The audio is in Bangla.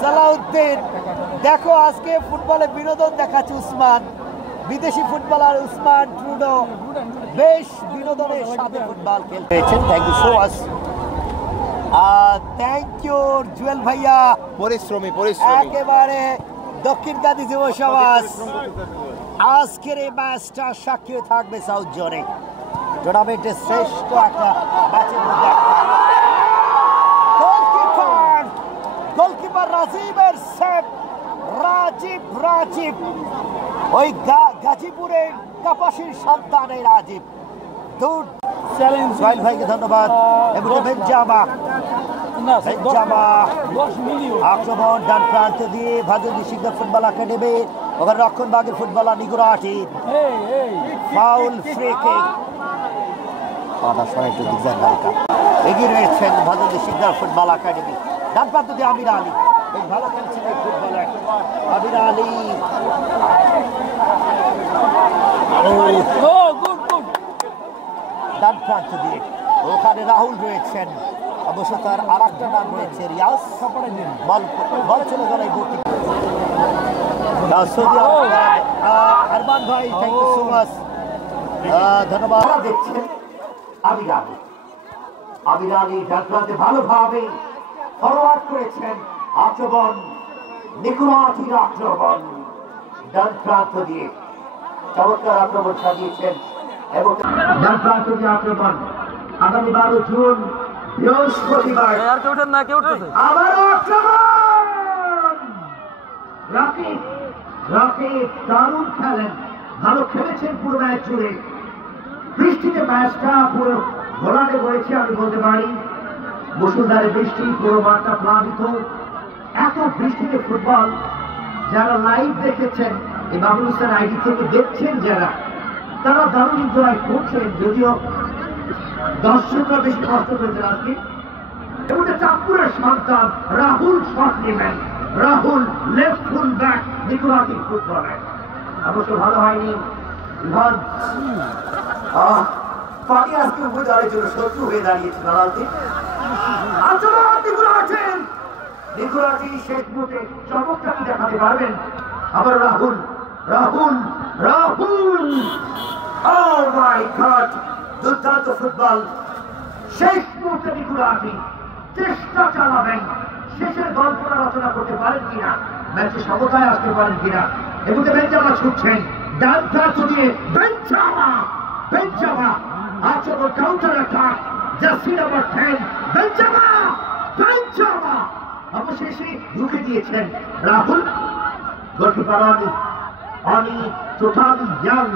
সালাউদ্দিন দেখো আজকে ফুটবলে বিনোদন দেখাচ্ছে উসমান, বিদেশি ফুটবলার উসমান ট্রুডো বেশ বিনোদনের সাথে ফুটবল খেলতেছেন। Thank you so much, thank you Jewel ভাইয়া, পরিশ্রমী একেবারে দক্ষিণকান্দি যুব সমাজ। আজকের এই ম্যাচটা সাক্ষী থাকবে সাউথ জোনে, টুর্নামেন্টের শ্রেষ্ঠ একটা ম্যাচের মধ্যে। গোলকিপার রাজীবের সেভ, রাজীব ওই গাজীপুরের কাপাসির সন্তান এই রাজীব। দূর সোহেল ভাইকে ধন্যবাদ। আক্রমণ ডান প্রান্ত দিয়ে ভাজুদি শিকদার ফুটবল একাডেমি, ওখানে রক্ষণভাগের ফুটবলার নিগুরাটি, ফাউল ফ্রি কিক। এগিয়ে রয়েছেন ভাজুদি শিকদার ফুটবল একাডেমি। ডান প্রান্ত দিয়ে আমির আলী, বেশ ভালো খেলছেন এই ফুটবলার আমির আলী। ডান প্রান্ত দিয়ে ওখানে রাহুল রয়েছেন, অবশ্য তার আর একটা নাম রয়েছে রিয়াজ। বল চলে গেল এই বুটি। আরমান ভাই থ্যাংক ইউ সো মাচ, ধন্যবাদ। দেখছেন আমির আলী ডান প্রান্তে ভালোভাবে ফরওয়ার্ড করেছেন। আক্রমণ নিকুরাটির আক্রমণ ডান প্রান্ত দিয়ে চমৎকার আক্রমণ সাজিয়েছেন এবং ডান প্রান্ত দিয়ে আক্রমণ। আগামী 12 জুন বৃহস্পতিবার আবারও আক্রমণ। রাকিব দারুণ খেলেন, ভালো খেলেছেন পুরো ম্যাচ জুড়ে। বৃষ্টিতে ম্যাচটা পুরো ঘোলাটে পড়েছে আমি বলতে পারি। মুষলধারে বৃষ্টি, পুরো মাঠটা প্লাবিত। এত বৃষ্টিতে ফুটবল যারা লাইভ দেখেছেন এই বাবুল হোসেন আইডি থেকে দেখছেন যারা, তারা দারুণ এনজয় করছেন। যদিও দর্শকরা বেশি কষ্ট পেয়েছেন আজকে। এবং চাঁদপুরের সন্তান রাহুল শট নেবেন, রাহুল লেফট ফুল ব্যাক নিকুরাটি ফুটবলার। অবশ্য ভালো হয়নি, পানি আজকে উপজেলার জন্য শত্রু হয়ে দাঁড়িয়েছিল। নিকুরাটি শেষ মুহূর্তে চমকটাকে দেখাতে পারবেন। আবার রাহুল রাহুল রাহুল ও মাই গড, দুর্দান্ত ফুটবল। শেষ মুহূর্তে নিকুরাটি চেষ্টা চালাবেন, শেষের গল্পটা রচনা করতে পারেন কিনা, ম্যাচে সমতায় আসতে পারেন কিনা। এবং বেঞ্জামা ছুটছেন ডান প্রান্ত দিয়ে, বেঞ্জামা আচরণ কাউন্টার অ্যাটাক, জার্সি নাম্বার 10 বেঞ্জামা অবশেষে ঢুকে দিয়েছেন রাহুল। গোলকিপার অনি টোটালি ইয়াং